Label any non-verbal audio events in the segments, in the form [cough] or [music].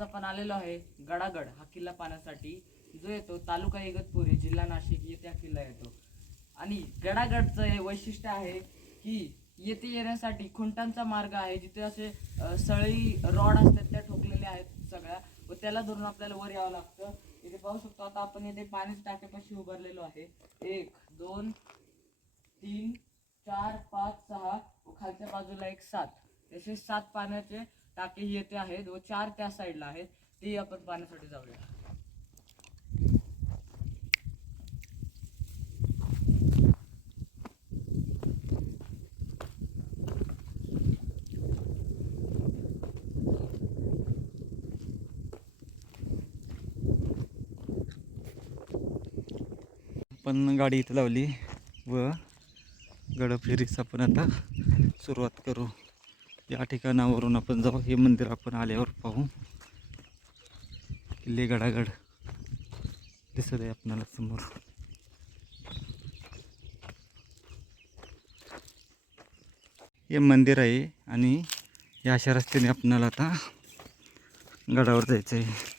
आज आपण आलेलो आहे. गडागड हा किल्ला पाहण्यासाठी जो येतो तालुका इगतपुरी जिल्हा नाशिक येथे हा किल्ला येतो. आणि गडागडचं हे वैशिष्ट्य आहे की येथे येण्यासाठी खुंटांचा मार्ग आहे. जिथे असे सळी रॉड असतात त्या ठोकलेल्या आहेत सगळ्या. व त्याला धरून आपल्याला वर यावं लागतं. इथे पाहू शकतो आता आपण इथे पाणी टाक्यापाशी उभारलेलो आहे. एक दोन तीन चार पाच सहा व खालच्या बाजूला एक सात. असे सात पाण्याचे टाके येथे आहेत व चार त्या साईडला आहेत. ती आपण पाण्यासाठी जाऊया. पण गाडी इथं लावली व गडफेरीस आपण आता सुरुवात करू. या ठिकाणावरून आपण जाऊ. हे मंदिर आपण आल्यावर पाहू. किल्ले गडागड दिसत आहे आपणाला समोर. हे मंदिर आहे आणि या अशा रस्त्याने आपणाला आता गडावर जायचं आहे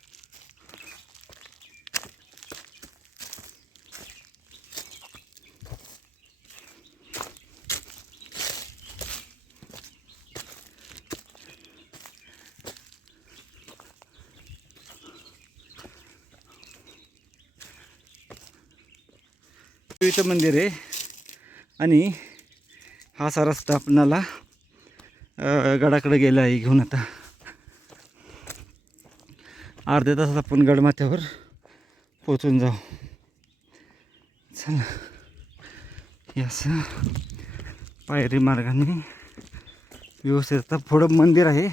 देवीचं मंदिर आहे. आणि हा असा रस्ता आपणाला गडाकडे गेला आहे घेऊन आता. अर्ध्या तासात आपण गडमाथ्यावर पोचून जाऊ. चला. या असं पायरी मार्गाने व्यवस्थित आता पुढं मंदिर आहे.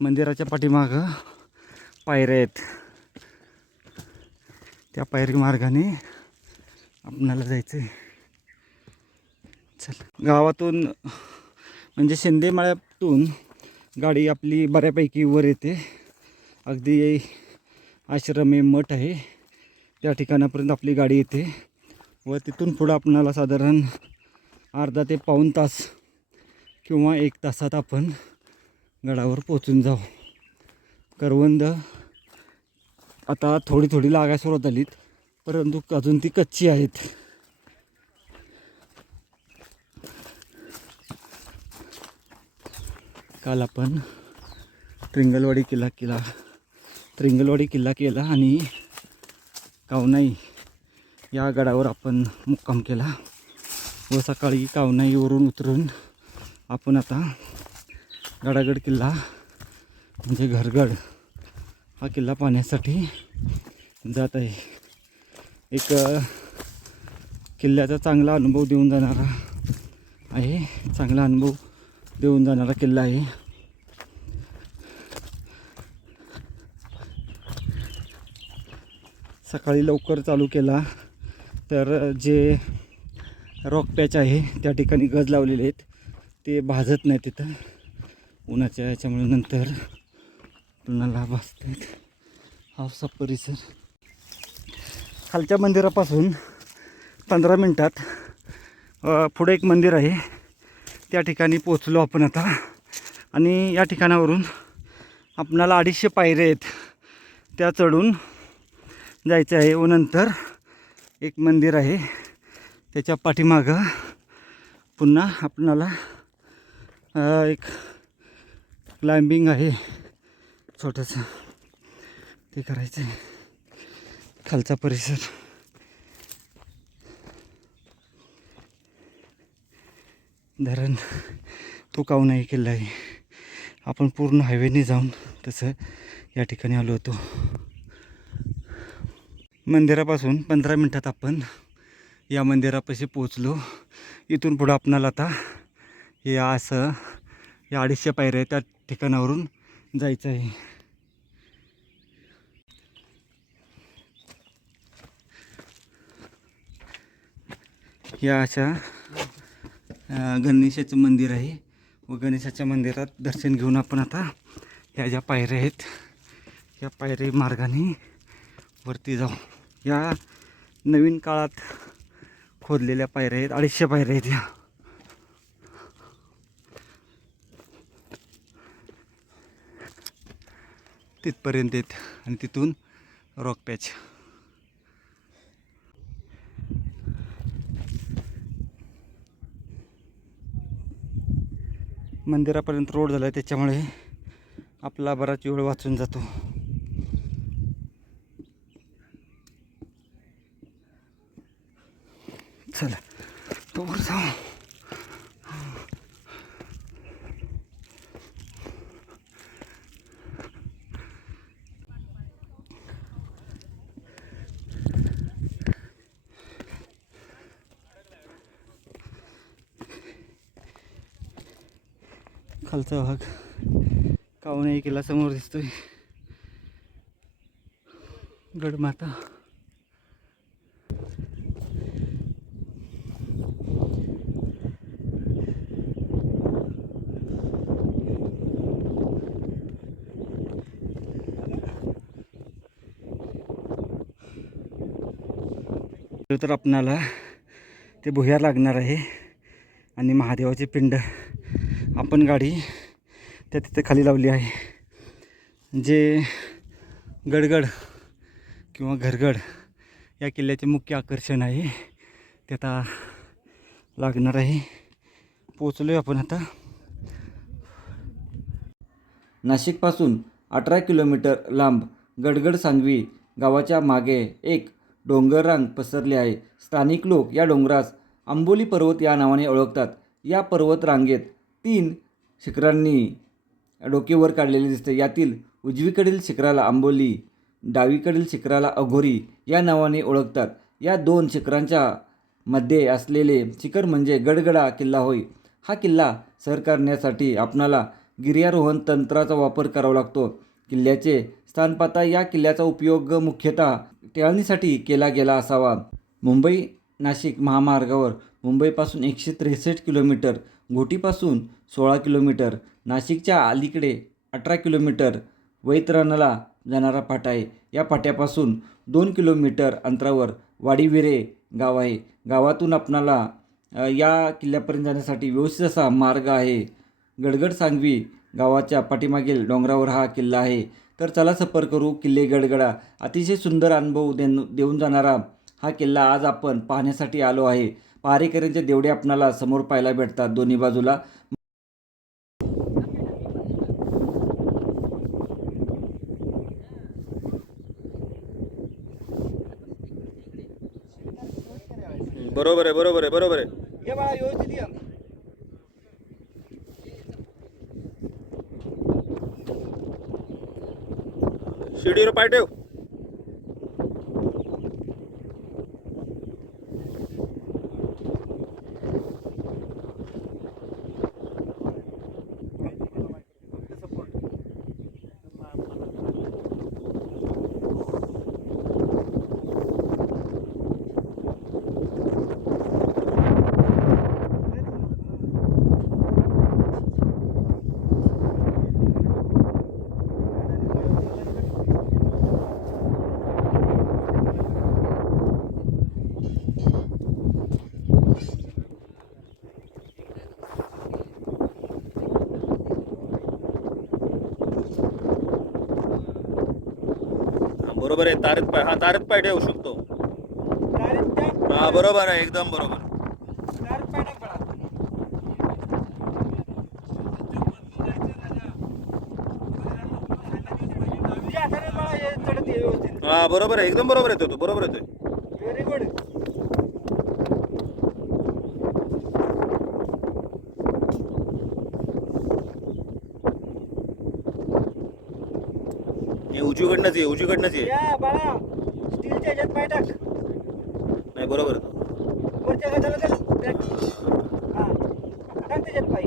मंदिराच्या पाठीमागं पायऱ्या आहेत. त्या पायरी मार्गाने आपणाला जायचं आहे चल. गावातून म्हणजे शेंदेमाळ्यातून गाडी आपली बऱ्यापैकी वर येते. अगदी आश्रम आहे मठ आहे. त्या ठिकाणापर्यंत आपली गाडी येते. व तिथून पुढं आपणाला साधारण अर्धा ते पाऊण तास किंवा एक तासात आपण गडावर पोचून जाऊ. करवंद आता थोडी थोडी लागायला सुरुवात झालीत. परंतु अजून ती कच्ची आहेत. काल आपण त्रिंगलवाडी किल्ला केला. त्रिंगलवाडी किल्ला केला आणि कावनाई या गडावर आपण मुक्काम केला. व सकाळी कावनाईवरून उतरून आपण आता गडागड किल्ला म्हणजे घरगड हा किल्ला पाहण्यासाठी जात आहे. एक किल्ल्याचा चांगला अनुभव देऊन जाणारा आहे. चांगला अनुभव देऊन जाणारा किल्ला आहे. सकाळी लवकर चालू केला तर जे रॉक पॅच आहे त्या ठिकाणी गज लावलेले आहेत. ते भाजत नाही तिथं उन्हाच्या याच्यामुळे नंतर उन्हाला भाजत आहेत हा परिसर. खालच्या मंदिरापासून पंधरा मिनटात पुढे एक मंदिर आहे. त्या ठिकाणी पोचलो आपण आता. आणि या ठिकाणावरून आपणाला अडीचशे पायऱ्या आहेत. त्या चढून जायचं आहे व नंतर एक मंदिर आहे. त्याच्या पाठीमागं पुन्हा आपणाला एक क्लाइम्बिंग आहे. छोटंसं. ते करायचं आहे खालचा परिसर. धरण तो काऊ नाही केला आहे. आपण पूर्ण हायवेने जाऊन तसं या ठिकाणी आलो होतो. मंदिरापासून पंधरा मिनटात आपण या मंदिरापाशी पोचलो इथून पुढं आपणाला आता हे असं या अडीचशे पायऱ्या त्या ठिकाणावरून जायचं आहे. या अशा गणेशाचं मंदिर आहे. व गणेशाच्या मंदिरात दर्शन घेऊन आपण आता ह्या ज्या पायऱ्या आहेत या पायरी मार्गाने वरती जाऊ. या नवीन काळात खोदलेल्या पायऱ्या आहेत अडीचशे पायऱ्या आहेत या. तिथपर्यंत येत आणि तिथून रॉक पॅच मंदिरापर्यंत रोड झाला आहे त्याच्यामुळे आपला बराच वेळ वाचून जातो. चला तो वर जाऊ. खालचा भाग कावणे किल्ला समोर दिसतोय. गडमाता तर आपणाला ते भुयार लागणार आहे आणि महादेवाचे पिंड. आपण गाडी त्या तिथे खाली लावली आहे. जे गडगड किंवा घरगड या किल्ल्याचे मुख्य आकर्षण आहे ते आता लागणार आहे. पोचलो आहे आपण आता. नाशिकपासून अठरा किलोमीटर लांब गडगड सांगवी गावाच्या मागे एक डोंगररांग पसरली आहे. स्थानिक लोक या डोंगरास आंबोली पर्वत या नावाने ओळखतात. या पर्वत रांगेत तीन शिखरांनी डोके वर काढलेले दिसते. यातील उजवीकडील शिखराला आंबोली डावीकडील शिखराला अघोरी या नावाने ओळखतात. या दोन शिखरांच्या मध्ये असलेले शिखर म्हणजे गडगडा किल्ला होय. हा किल्ला सर करण्यासाठी आपणाला गिर्यारोहण तंत्राचा वापर करावा लागतो. किल्ल्याचे स्थानपाता या किल्ल्याचा उपयोग मुख्यतः टेळणीसाठी केला गेला असावा. मुंबई नाशिक महामार्गावर मुंबईपासून एकशे त्रेसष्ट किलोमीटर घोटीपासून सोळा किलोमीटर नाशिकच्या अलीकडे अठरा किलोमीटर वैतरणाला जाणारा फाटा आहे. या फाट्यापासून दोन किलोमीटर अंतरावर वाडीविरे गाव आहे. गावातून आपणाला या किल्ल्यापर्यंत जाण्यासाठी व्यवस्थित असा मार्ग आहे. गडगड सांगवी गावाच्या पाठीमागील डोंगरावर हा किल्ला आहे. तर चला सफर करू किल्ले गडगडा. अतिशय सुंदर अनुभव देन देऊन जाणारा हा किल्ला आज आपण पाहण्यासाठी आलो आहे. पहारेकऱ्यांचे देवडे आपणाला समोर पाहायला भेटतात दोन्ही बाजूला. बरोबर आहे बरोबर आहे बरोबर आहे. शिडीवर पाय ठेव हा, बरोबर आहे. तारेत पाय हा तारेत पाय ठेवू शकतो. हा बरोबर आहे एकदम बरोबर. हा बरोबर आहे एकदम बरोबर येतो तो बरोबर येतोय व्हेरी गुड हे उजवीकडनंच ये उजवीकडनंच ये. या बाळा स्टीलच्या ह्याच्यात पाय टाक. नाही बरोबर आहे वरच्या गजाला चल बॅक. हा टाक त्याच्यात पाय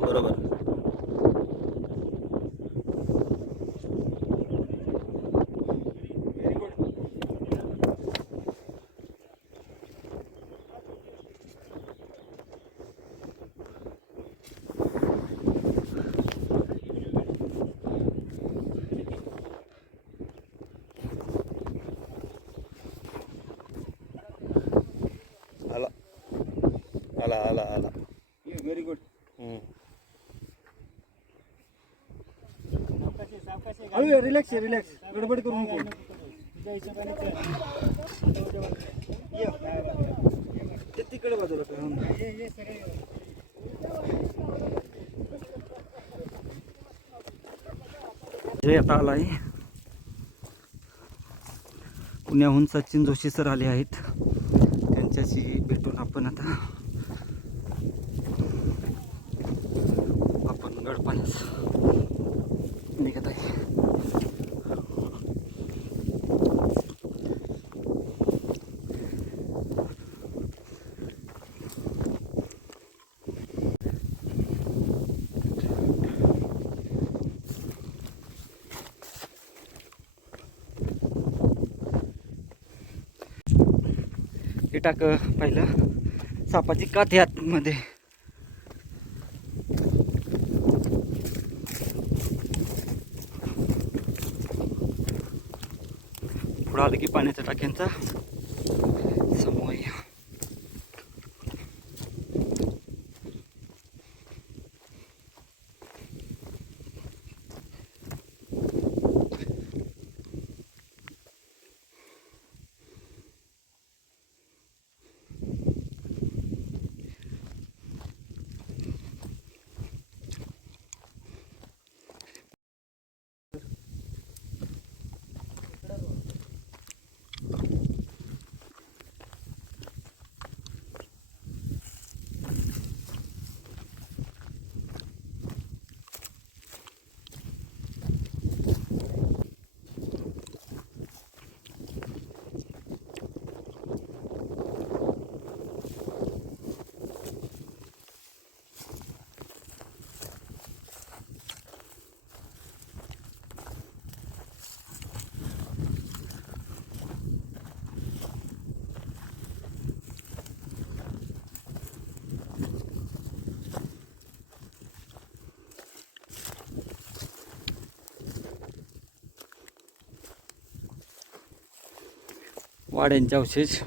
बरोबर व्हेरी गुड आला आला आला आला व्हेरी गुड. हळू रिलॅक्स रिलॅक्स गडबड करू नको. ते तिकडे बाजूला. हं. जय आता आलाय पुण्याहून सचिन जोशी सर आले आहेत त्यांच्याशी भेटून आपण आता आपण गडपाण्यास निघत आहे हे टाक पहिलं. सापाची कात आहे आतमध्ये. पुढं आलं की पाण्याच्या टाक्यांचा समूह आहे. वाड्यांचे अवशेष.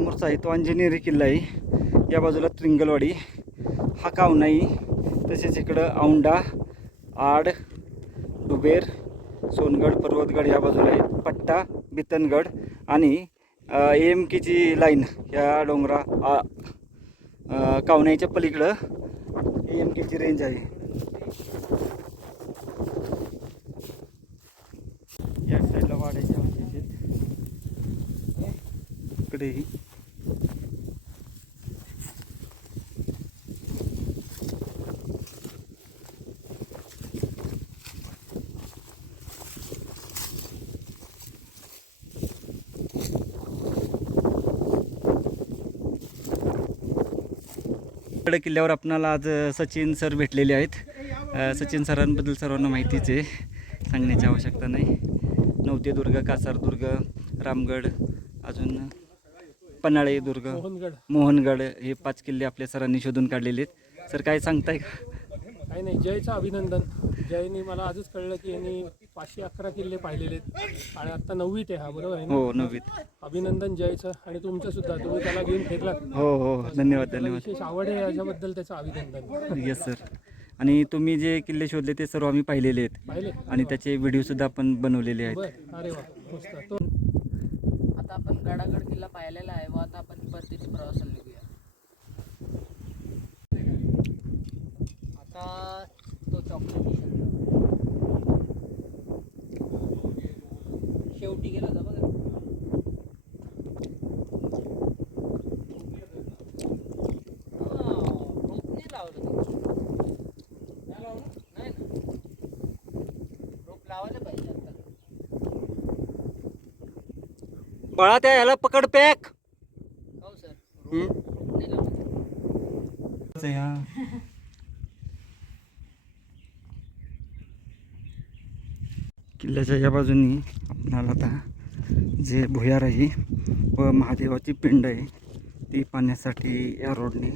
समोरचा आहे तो अंजनेरी किल्ला आहे. या बाजूला त्रिंगलवाडी हा कावनाई तसेच इकडं औंढा आड डुबेर सोनगड पर्वतगड या बाजूला आहे. पट्टा बितनगड आणि ए एम केची लाईन ह्या डोंगरा आ, कावनाईच्या पलीकडं ए एम केची रेंज आहे. या साईडला वाढायच्या म्हणजे इकडेही गड किल्ल्यावर आपणाला आज सचिन सर भेटलेले आहेत. सचिन सरांबद्दल सर्वांना माहितीच आहे. सांगण्याची आवश्यकता नाही. नवतेदुर्ग कासारदुर्ग रामगड अजून पन्हाळे दुर्ग मोहनगड. मोहनगड हे पाच किल्ले आपल्या सरांनी शोधून काढलेले आहेत. सर काय सांगताय? का काही नाही जयचं अभिनंदन. जयनी मला आजच कळलं की यांनी पाचशे अकरा किल्ले पाहिलेले आहेत. आणि आता नववीत आहे हा बरोबर आहे ना? हो नववीत. अभिनंदन जयचं आणि तुमचं सुद्धा तुम्ही त्याला घेऊन फिरलात. हो हो धन्यवाद त्याला धन्यवाद. विशेष आवड आहे याच्याबद्दल त्याचं अभिनंदन. येस सर आणि तुम्ही जे किल्ले शोधले ते सर्व आम्ही पाहिलेले आहेत. पाहिले? आणि त्याचे व्हिडिओसुद्धा आपण बनवलेले आहेत. बर अरे वा मस्त. तो आता आपण गडागड किल्ला पाहिलेला आहे व आता आपण परतीच्या प्रवासाला निघूया. आता तो चॉकलेटी शेवटी गेला होता बघा. बाळा त्या ह्याला पकड पॅक. हो सर. किल्ल्याच्या या बाजूनी नालाता आता जे भुयार आहे व महादेवाची पिंड आहे ती पाहण्यासाठी या रोडने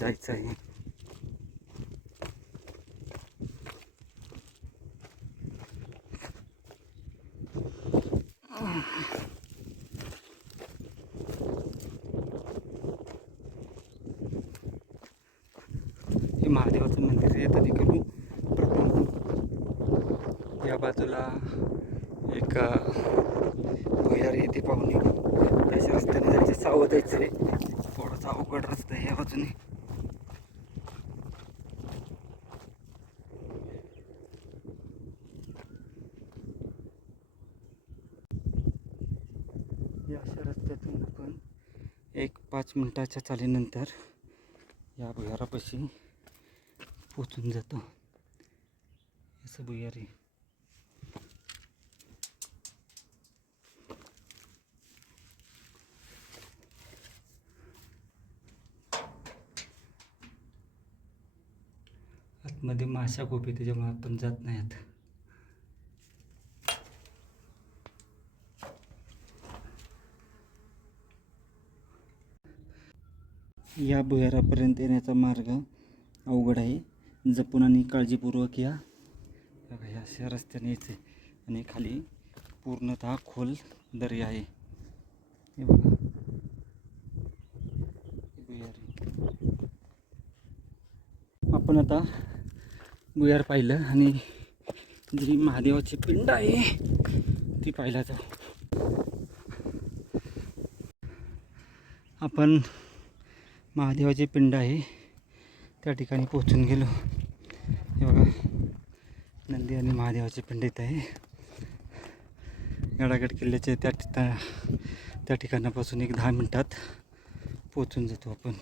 जायचं आहे. हे महादेवाचं मंदिर आहे. आता कमी प्रथम या बाजूला एक भुयारी येते पाहुणे. पाहून येऊ त्याच्या रस्त्याने जायचं सावधायचं आहे थोडासा अवघड रस्ता आहे या बाजूने. या अशा रस्त्यातून आपण एक पाच मिनिटाच्या चालीनंतर या भुयारापाशी पोचून जातो. असं भुयारी आतमध्ये माशा खूप आहे त्याच्यामुळे आपण जात नाही आता या भुयारापर्यंत येण्याचा मार्ग अवघड आहे. जपून आणि काळजीपूर्वक या. बघा या अशा रस्त्याने यायचे आणि खाली पूर्णतः खोल दरी आहे. हे बघा. आपण आता भुयार पाहिलं आणि जी महादेवाची पिंड आहे ती पाहिला जाऊ आपण महादेवाची पिंड आहे त्या ठिकाणी पोहोचून गेलो. हे बघा नंदी आणि महादेवाची पिंड इथं आहे. गडागड किल्ल्याचे त्या ठिका त्या ठिकाणापासून एक दहा मिनटात पोचून जातो आपण.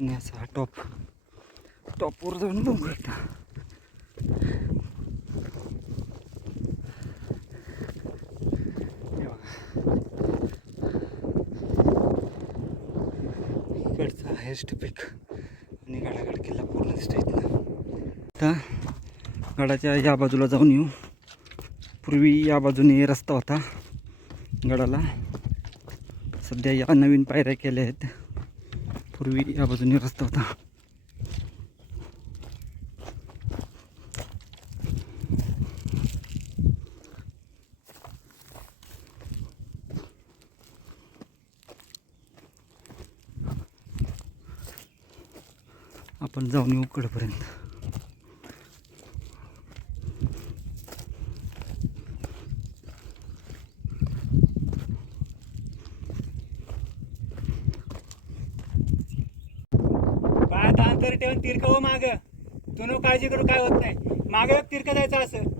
आणि असा हा टॉप टॉपवर जाऊन बघू एकदा इकडचा हायस्ट पीक आणि गडागड किल्ला पूर्ण दिसतो आता गडाच्या या बाजूला जाऊन येऊ. पूर्वी या बाजूने रस्ता होता गडाला. सध्या या नवीन पायऱ्या केल्या आहेत. पूर्वी या बाजूने रस्ता होता. आपण जाऊन येऊ कडपर्यंत पायात अंतर ठेवून तिरकं हो माग तू नको काळजी करू काय होत नाही माग तिरकं जायचं असं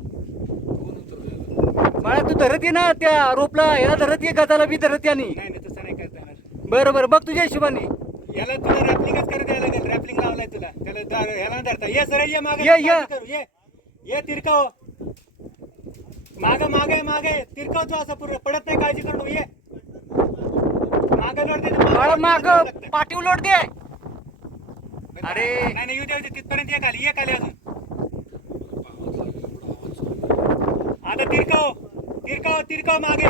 मला तू धरत ना त्या रोपला याला धरत ये गजाला बी धरत या नाही तसं नाही करता येणार. बरं बरं बघ तुझ्या हिशोबाने. याला तुला रॅपलिंगच करत यायला लागेल रॅपलिंग लावलाय तुला. त्याला दार- ह्याला नाही धरता. ये सर ये मागे ये, ये. करू ये. ये तिरका हो माग मागे मागे. तिरकाव तू असं पूर्ण. पडत नाही काळजी करू नको, ये. माग पाठी उलट दे. अरे. नाही नाही येऊ दे येऊ दे. तिथपर्यंत ये खाली ये खाली अजून. आता तिरकाव. तिरकाव तिरकाव मागे.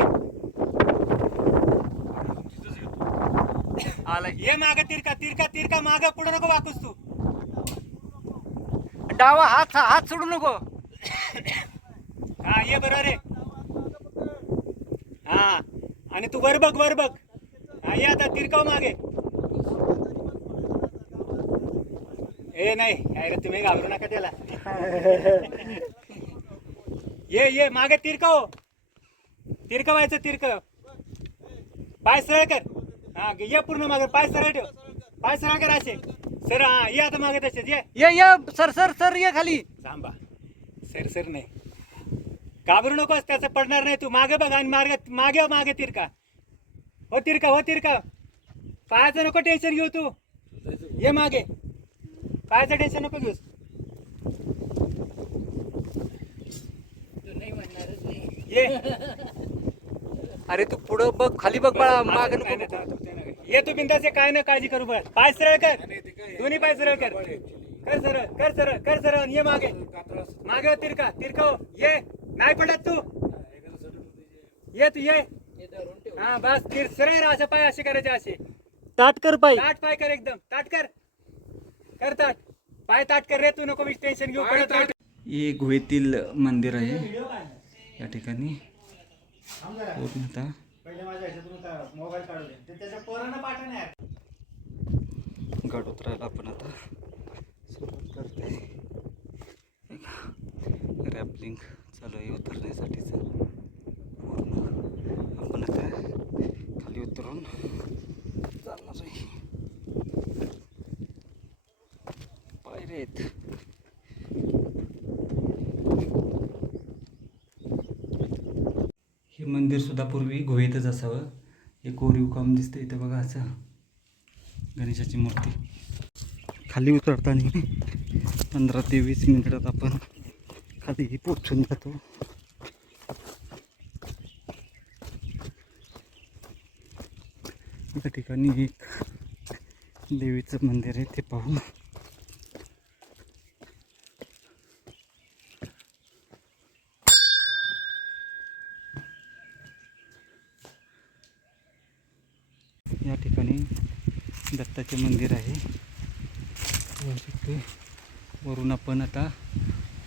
आलाय ये मागे तिरका तिरका तिरका मागे पुढे नको वाकूस तू. डावा हात हात सोडू नको. हा ये बरोबर आहे हा आणि तू वर बघ वर बघ. हा ये आता तिरकाव मागे. ए नाही काय रे तुम्ही घाबरू नका त्याला. [laughs] ये ये मागे तिरकाव. तिरकवायचं तिरकव पाय सरळ कर. हा ये पूर्ण मागे. पाय सरळ ठेव. पाय सरळ कर असे. सर हा ये आता मागे तसेच. ये. ये ये सर सर सर ये खाली. थांबा. सर सर नाही. घाबरू नकोस त्याचं पडणार नाही तू. मागे बघ आणि मार्ग मागे मागे तिरका. हो तिरका हो तिरका. पायाचं नको टेन्शन घेऊ तू. ये मागे. पायाचं टेन्शन नको घेऊस. ये. अरे तू पुढं बघ खाली बघ बाळा माग. ये तू बिंदाचे काय ना काळजी करू बघ पाय सरळ कर. दोन्ही पाय सरळ कर. कर सरळ कर सरळ कर सरळ ये मागे. मागे हो तिरका तिरका हो. ये. नाही पडत तू. ये तू ये. हा बस तीर सरळ असे पाय असे करायचे असे. ताट कर पाय. ताट पाय कर एकदम. ताट कर. कर ताट. पाय ताट कर रे तू नको मी टेन्शन घेऊ. हे गुहेतील मंदिर आहे. या ठिकाणी. पूर्णतः गड उतरायला आपण आता. सुरुवात करते. रॅपलिंग चालू आहे उतरण्यासाठीच पूर्ण आपण आता खाली उतरून जाणार आहे पायऱ्या आहेत मंदिरसुद्धा सुद्धा पूर्वी गुहेतच असावं. हे कोरीव काम दिसतं इथं बघा असं. गणेशाची मूर्ती. खाली उतरताना पंधरा ते वीस मिनिटात आपण खाली पोचून जातो. या ठिकाणी एक देवीचं मंदिर आहे ते पाहू या ठिकाणी दत्ताचे मंदिर आहे. वरून आपण आता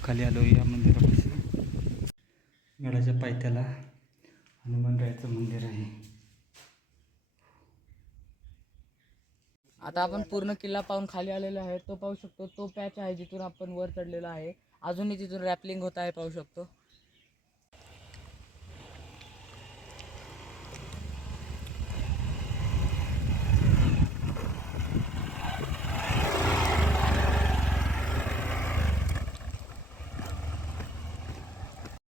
खाली आलो या मंदिरापाशी. गडाच्या पायथ्याला हनुमानरायाचं मंदिर आहे. आता आपण पूर्ण किल्ला पाहून खाली आलेलो आहे. तो पाहू शकतो तो पॅच आहे जिथून आपण वर चढलेलो आहे. अजूनही तिथून रॅपलिंग होत आहे पाहू शकतो.